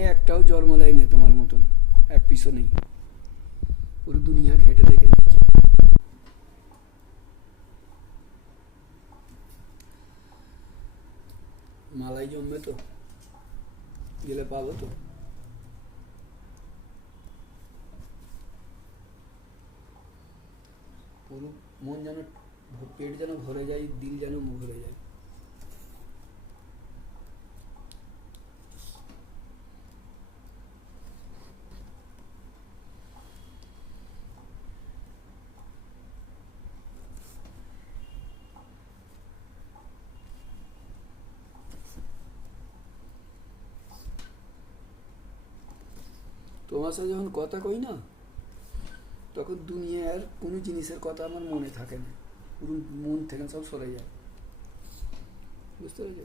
মেয়ে একটাও জন্মলাই নেই তোমার মতন, এক পিছু নেই। পুরো দুনিয়া ঘেটে দেখে দিয়েছি। মালাই জমবে তো, গেলে পাবো তো। পুরো মন যেন, পেট যেন ভরে যায়, দিল যেন ভরে যায়। তোমার সাথে যখন কথা কই না, তখন দুনিয়ার কোনো জিনিসের কথা আমার মনে থাকে না, পুরো মন থেকে সব সরে যায়। বুঝতে পেরেছো?